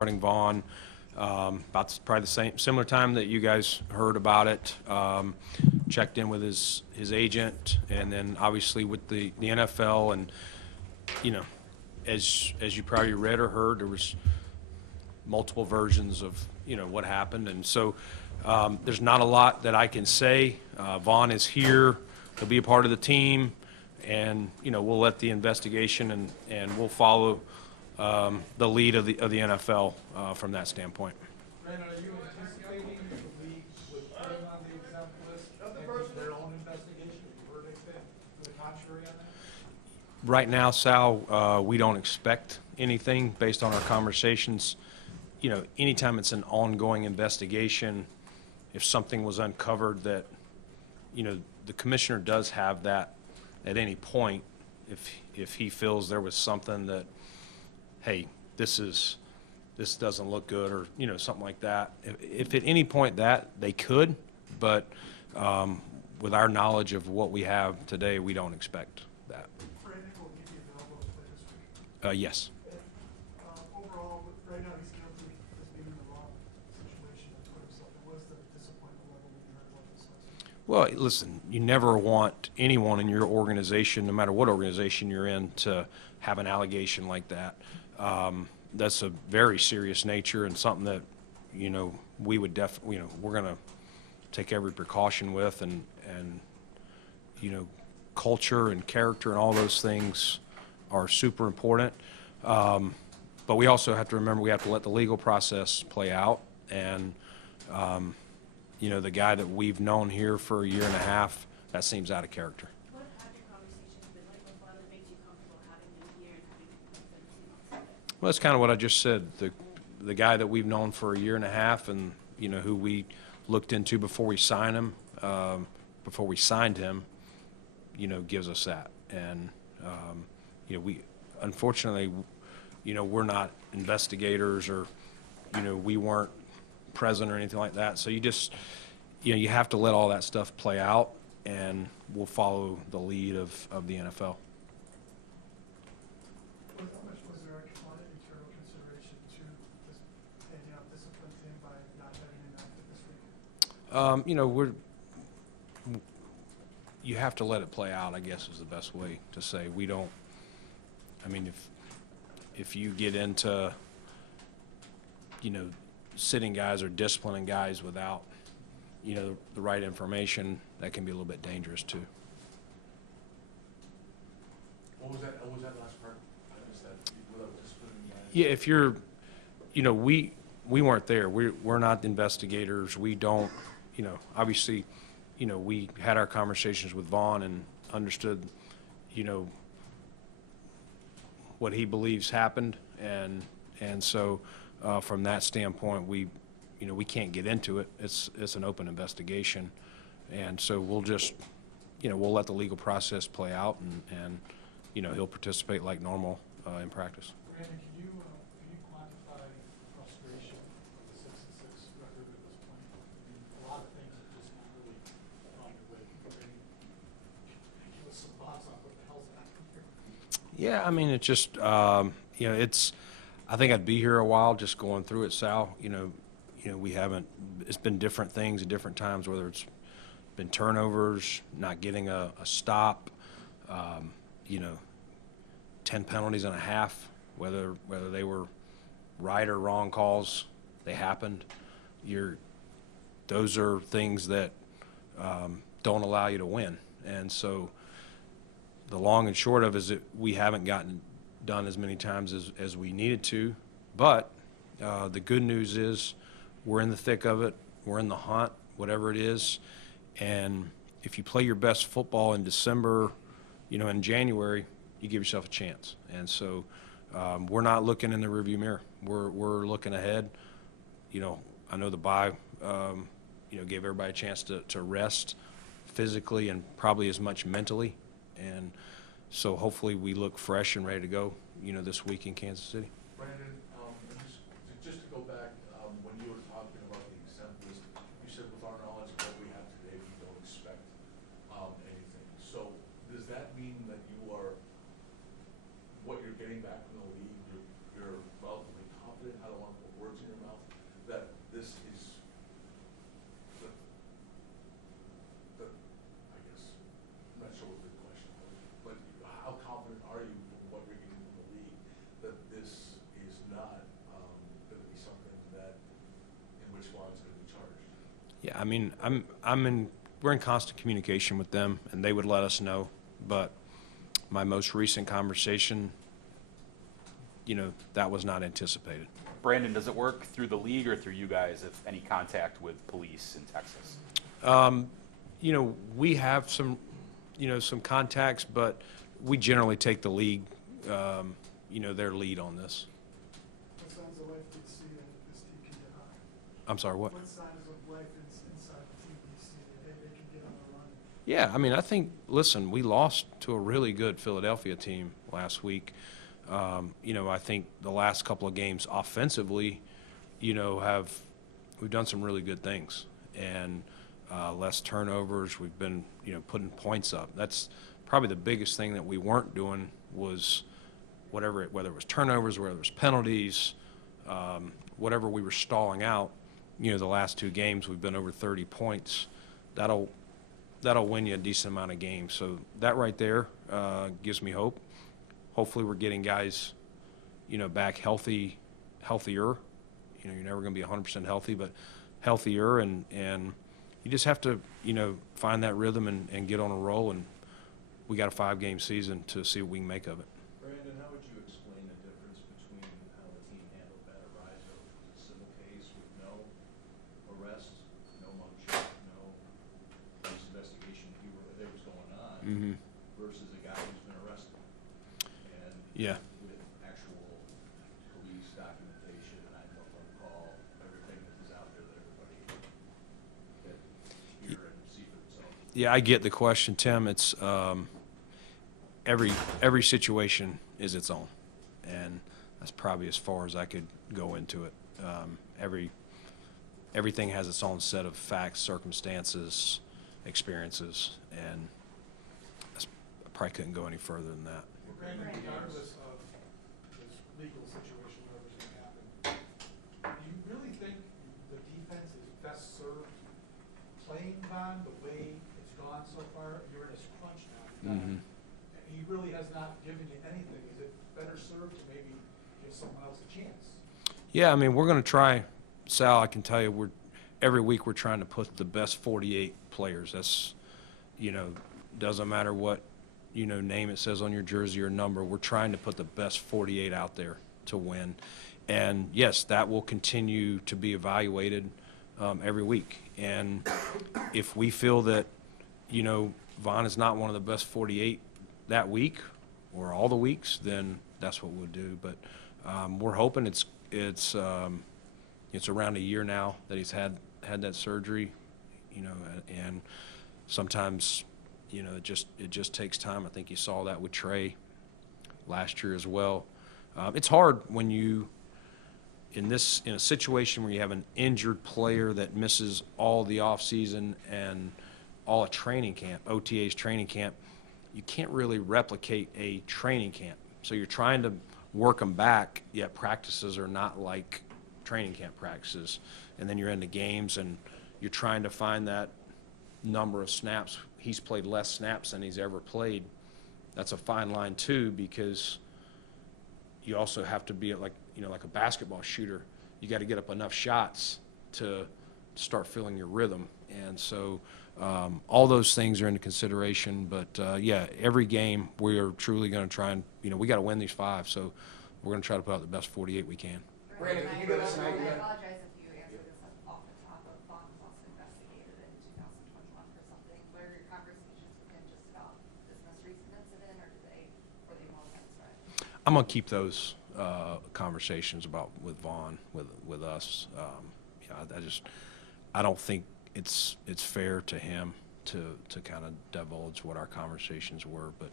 regarding Vaughn. About probably the similar time that you guys heard about it. Checked in with his agent, and then obviously with the NFL, and you know, as you probably read or heard, there was multiple versions of what happened, and so there's not a lot that I can say. Vaughn is here; he'll be a part of the team, and we'll let the investigation and we'll follow the lead of the NFL from that standpoint. Brandon, are you anticipating the league would put him on the exempt list and their own investigation? Have you heard anything to the contrary on that? Right now, Sal, we don't expect anything based on our conversations. Anytime it's an ongoing investigation, if something was uncovered that, the commissioner does have that at any point if he feels there was something that, hey, this doesn't look good, or something like that. If at any point that they could, but with our knowledge of what we have today, we don't expect that. Brandon will give you available to play this week. Yes. Overall, right now he's guilty as being in the wrong situation to put himself in. What's the disappointment level when you heard about this last week? Well, listen, you never want anyone in your organization, no matter what organization you're in, to have an allegation like that. That's a very serious nature, and something that, we would definitely, we're going to take every precaution with, and culture and character and all those things are super important. But we also have to remember we have to let the legal process play out, and the guy that we've known here for a year and a half, that seems out of character. What have your conversations been like with Vaughn that makes you comfortable having him here and having him 17 months? Well, that's kind of what I just said. The guy that we've known for a year and a half, and who we looked into before we signed him, gives us that. And we unfortunately, we're not investigators, or we weren't present or anything like that. So you just you have to let all that stuff play out, and we'll follow the lead of the NFL. How much was there extra internal consideration to this handing out discipline to him by not having him active this week? You have to let it play out, I guess, is the best way to say. We don't. I mean, if you get into sitting guys or disciplining guys without the right information, that can be a little bit dangerous too. What was that last part? I missed that. Without disciplining guys? Yeah, if you're, we weren't there. We're not investigators. We don't, obviously, we had our conversations with Vaughn and understood, what he believes happened, and so from that standpoint, we can't get into it. It's an open investigation, and so we'll just, we'll let the legal process play out, and he'll participate like normal in practice. Brandon, can you quantify frustration of the 6-6 record at this point? I mean, a lot of things have just not really gone your way. Can you give us some thoughts on what the hell's happening here? Yeah, I mean, it's just, it's, I think I'd be here a while just going through it, Sal. We haven't, it's been different things at different times, whether it's been turnovers, not getting a stop, 10 penalties and a half, whether they were right or wrong calls, they happened. Those are things that don't allow you to win. And so the long and short of it is that we haven't gotten done as many times as we needed to. But the good news is we're in the thick of it. We're in the hunt, whatever it is. And if you play your best football in December, in January, you give yourself a chance. And so we're not looking in the rearview mirror. We're looking ahead. I know the bye, gave everybody a chance to rest physically and probably as much mentally. And so hopefully we look fresh and ready to go, this week in Kansas City. Brandon, just to go back, when you were talking about the exempt list, you said with our knowledge of what we have today, we don't expect anything. So does that mean that you are, what you're getting back from the league, you're relatively confident? How do I Yeah, I mean, we're in constant communication with them, and they would let us know. But my most recent conversation, that was not anticipated. Brandon, does it work through the league or through you guys, if any contact with police in Texas? We have some contacts, but we generally take the league, their lead on this. What signs of life do you see in this TP I'm sorry, what? What signs of life is inside the team do you see that they can get on the run? Yeah, I mean, I think, listen, we lost to a really good Philadelphia team last week. I think the last couple of games offensively, we've done some really good things. And less turnovers, we've been, putting points up. That's probably the biggest thing that we weren't doing was whether it was turnovers, whether it was penalties, whatever we were stalling out, the last two games we've been over 30 points. That'll win you a decent amount of games. So that right there gives me hope. Hopefully we're getting guys, back healthier. You're never going to be 100% healthy, but healthier, and you just have to, find that rhythm and get on a roll. And we got a 5-game season to see what we can make of it. Brandon, how would you explain the difference between how the team handled that Arizo, which was a civil case with no arrest, no mugshot, no police investigation, there was going on, Mm-hmm. versus a guy who's been arrested? And Yeah. with actual police documentation, 911 call, everything that is out there that everybody can hear and see for themselves. Yeah, I get the question, Tim. It's every situation is its own, and that's probably as far as I could go into it. Everything has its own set of facts, circumstances, experiences, and I probably couldn't go any further than that. Brandon, regardless of this legal situation, whatever's going to happen, do you really think the defense is best served playing Von the way it's gone so far? You're in his crunch now. Mhm. He really has not given you anything. Is it better served to maybe give someone else a chance? Yeah, I mean, we're going to try, Sal, I can tell you, every week we're trying to put the best 48 players. That's, doesn't matter what, name it says on your jersey or number. We're trying to put the best 48 out there to win. And, yes, that will continue to be evaluated every week. And if we feel that, Vaughn is not one of the best 48 that week or all the weeks, then that's what we'll do. But we're hoping it's around a year now that he's had that surgery, and sometimes, it just takes time. I think you saw that with Trey last year as well. It's hard when in a situation where you have an injured player that misses all the offseason and all a training camp, OTA's training camp. You can't really replicate a training camp. So you're trying to work them back, yet practices are not like training camp practices. And then you're into games, and you're trying to find that number of snaps. He's played less snaps than he's ever played. That's a fine line, too, because you also have to be like a basketball shooter. You got to get up enough shots to start feeling your rhythm. And so all those things are into consideration. But, every game we are truly going to try and, we got to win these 5. So we're going to try to put out the best 48 we can. Brandon, can you give us an I idea? apologize if you answered this off the top, but Vaughn was also investigated in 2021 for something. What are your conversations with him just about this most recent incident, or were they more widespread? I'm going to keep those conversations with Vaughn, with us. I don't think it's fair to him to kind of divulge what our conversations were, but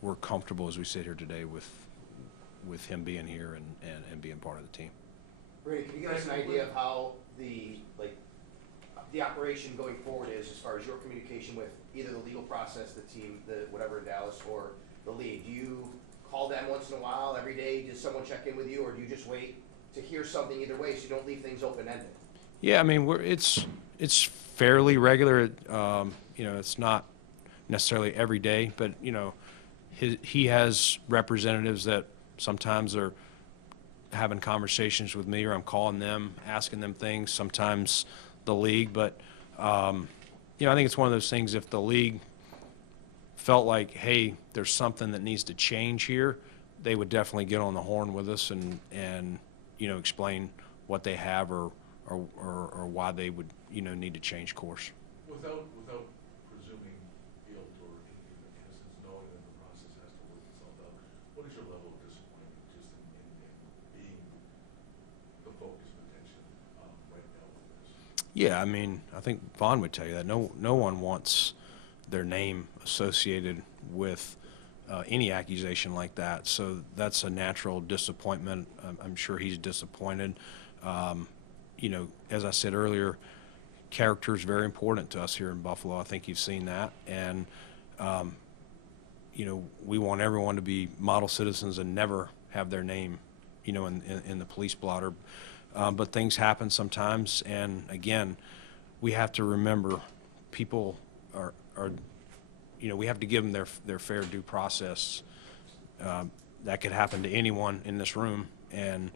we're comfortable as we sit here today with him being here and being part of the team. Brady, can you give us an idea of how the operation going forward is as far as your communication with either the legal process, the team, whatever in Dallas, or the league? Do you call them once in a while, every day? Does someone check in with you, or do you just wait to hear something either way so you don't leave things open-ended? Yeah, I mean, it's fairly regular. It's not necessarily every day, but he has representatives that sometimes are having conversations with me, or I'm calling them, asking them things, sometimes the league. But, you know, I think it's one of those things, if the league felt like, hey, there's something that needs to change here, they would definitely get on the horn with us and you know, explain what they have or why they would, you know, need to change course. Without presuming guilt or anything, in essence, knowing that the process has to work itself out, what is your level of disappointment just in being the focus of attention right now with this? Yeah, I mean, I think Vaughn would tell you that no one wants their name associated with any accusation like that. So that's a natural disappointment. I'm sure he's disappointed. You know, as I said earlier, character is very important to us here in Buffalo. I think you've seen that. And, you know, we want everyone to be model citizens and never have their name, you know, in the police blotter. But things happen sometimes. And, again, we have to remember people are you know, we have to give them their fair due process. That could happen to anyone in this room. And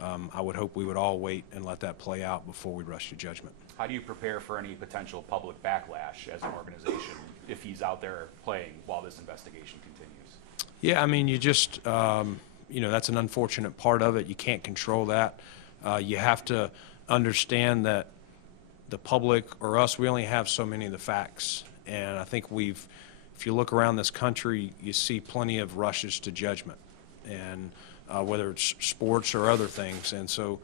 I would hope we would all wait and let that play out before we rush to judgment. How do you prepare for any potential public backlash as an organization if he's out there playing while this investigation continues? Yeah, I mean, you just, you know, that's an unfortunate part of it. You can't control that. You have to understand that the public or us, we only have so many of the facts. And I think if you look around this country, you see plenty of rushes to judgment, and whether it's sports or other things. And so,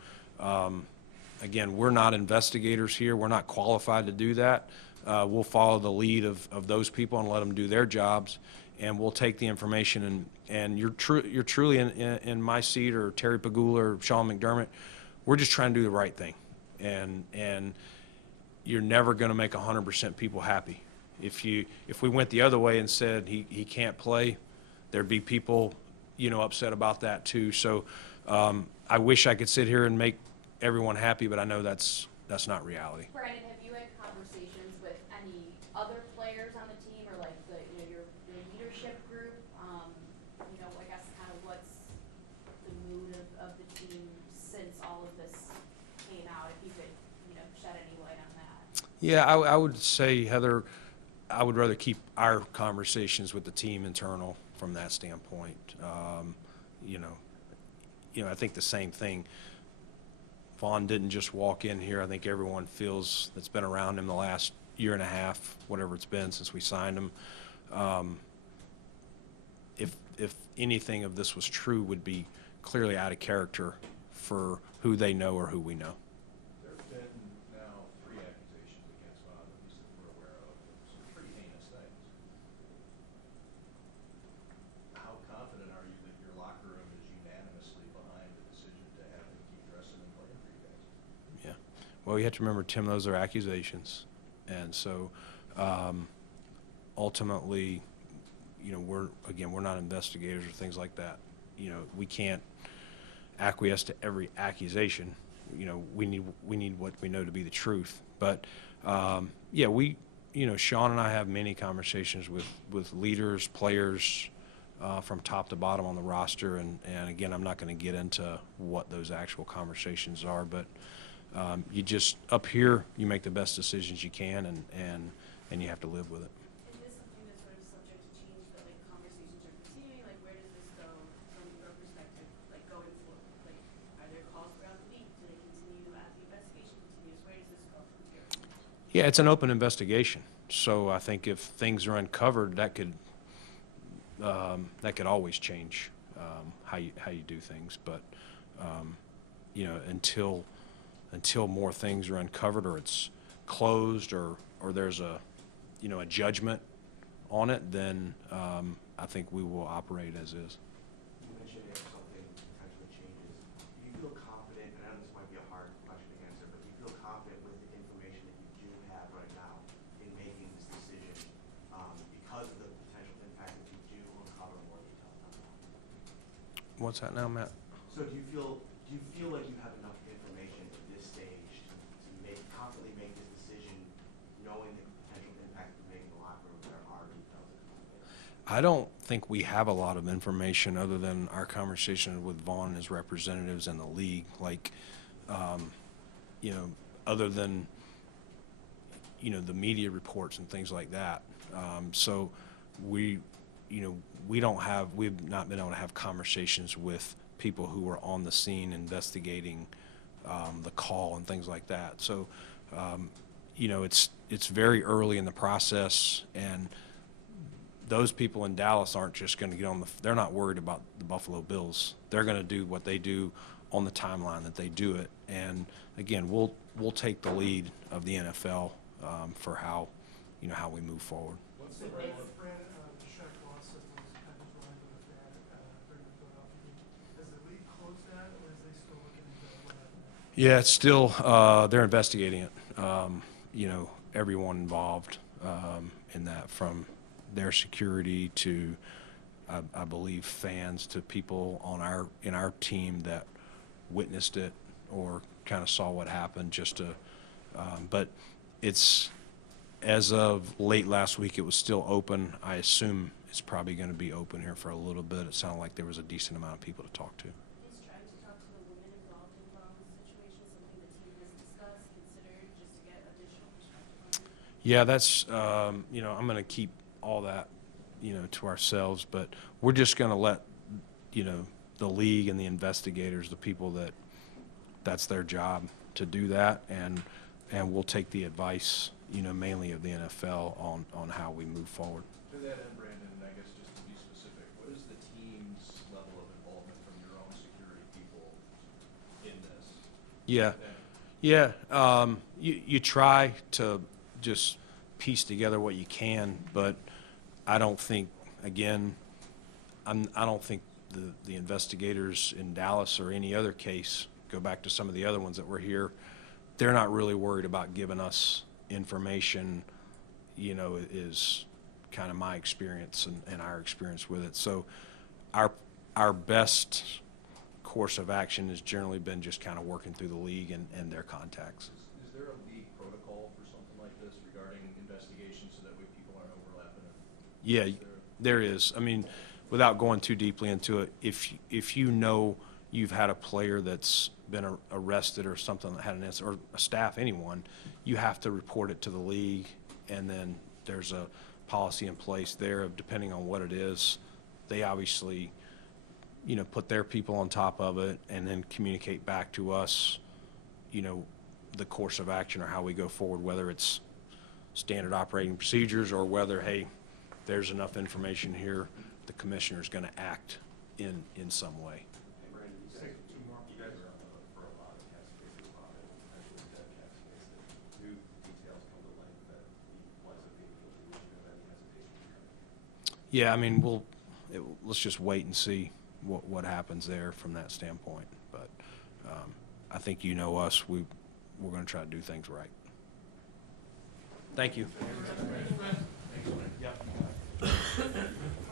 again, we're not investigators here. We're not qualified to do that. We'll follow the lead of those people and let them do their jobs, and we'll take the information. And you're truly in my seat, or Terry Pagula or Sean McDermott. We're just trying to do the right thing, and you're never going to make 100% people happy. If we went the other way and said he can't play, there'd be people, you know, upset about that too. So I wish I could sit here and make everyone happy, but I know that's not reality. Brandon, have you had conversations with any other players on the team, or like the, you know, your leadership group? You know, I guess kind of what's the mood of the team since all of this came out, if you could, you know, shed any light on that. Yeah, I would say, Heather, I would rather keep our conversations with the team internal from that standpoint. You know, I think the same thing. Vaughn didn't just walk in here. I think everyone feels that's been around him the last year and a half, whatever it's been since we signed him. If anything of this was true, would be clearly out of character for who they know or who we know. There have been now 3 accusations against Vaughn, at least that we're aware of, some pretty heinous things. How confident are you that your locker room is unanimously behind the decision to have him keep dressing and playing for you guys? Yeah. Well, you have to remember, Tim, those are accusations. And so ultimately, you know, we're not investigators or things like that. You know, we can't acquiesce to every accusation. You know, we need what we know to be the truth. But yeah, you know, Sean and I have many conversations with leaders, players, from top to bottom on the roster, and again, I'm not going to get into what those actual conversations are, but you just, up here, you make the best decisions you can, and you have to live with it. Is this something that's sort of subject to change, that like conversations are continuing? Like, where does this go from your perspective, like going forward? Like, are there calls throughout the week? Do they continue as the investigation continues? Where does this go from here? Yeah, it's an open investigation. So I think if things are uncovered, that could always change how you do things. But you know, until more things are uncovered, or it's closed, or there's a judgment on it, then I think we will operate as is. You mentioned if something potentially changes, do you feel confident, and I know this might be a hard question to answer, but do you feel confident with the information that you do have right now in making this decision because of the potential impact that you do uncover more details on that? What's that now, Matt? So do you feel like you have enough information at this stage to confidently make this decision, knowing the potential impact you make in the locker room, there are details that come with it? I don't think we have a lot of information other than our conversation with Vaughn and his representatives and the league. Like, you know, other than, you know, the media reports and things like that. So we, you know, we've not been able to have conversations with people who were on the scene investigating the call and things like that. So, you know, it's very early in the process, and those people in Dallas aren't just going to get on they're not worried about the Buffalo Bills. They're going to do what they do on the timeline that they do it. And again, we'll take the lead of the NFL for how, you know, how we move forward. What's the right one? Brandon, Shaq Lawson was kind of running with that during the Philadelphia game. Has the league closed that, or is they still looking into what happened? Yeah, it's still, they're investigating it. You know, everyone involved in that, from their security to, I believe, fans, to people on in our team that witnessed it or kind of saw what happened. Just to, but it's, as of late last week, it was still open. I assume it's probably going to be open here for a little bit. It sounded like there was a decent amount of people to talk to. Is trying to talk to the women involved in the situation something the team has discussed, considered, just to get additional perspective on it? Yeah, that's, you know, I'm going to keep all that, you know, to ourselves, but we're just going to let, you know, the league and the investigators, the people that's their job to do that, and we'll take the advice, you know, mainly of the NFL on how we move forward. To that end, Brandon, I guess just to be specific, what is the team's level of involvement from your own security people in this? Yeah. Yeah, you try to just piece together what you can, but I don't think, again, I don't think the investigators in Dallas or any other case, go back to some of the other ones that were here, they're not really worried about giving us information, you know, is kind of my experience and our experience with it. So our best course of action has generally been just kind of working through the league and their contacts. Is there a league protocol for something like this regarding investigations so that way people aren't overlapping? Yeah, there is. I mean, without going too deeply into it, if you know you've had a player that's been arrested or something that had an incident, or a staff, anyone, you have to report it to the league, and then there's a policy in place there of, depending on what it is, they obviously, you know, put their people on top of it and then communicate back to us, you know, the course of action or how we go forward, whether it's standard operating procedures or whether, hey, there's enough information here, the commissioner's going to act in some way. Hey, Brandon, you guys are on the hook for a lot of catch cases, a lot of potentially dead catch cases. New details come to light that he wasn't being guilty. Would you have any hesitation? Yeah, I mean, let's just wait and see what happens there from that standpoint. But I think, you know us, we're going to try to do things right. Thank you.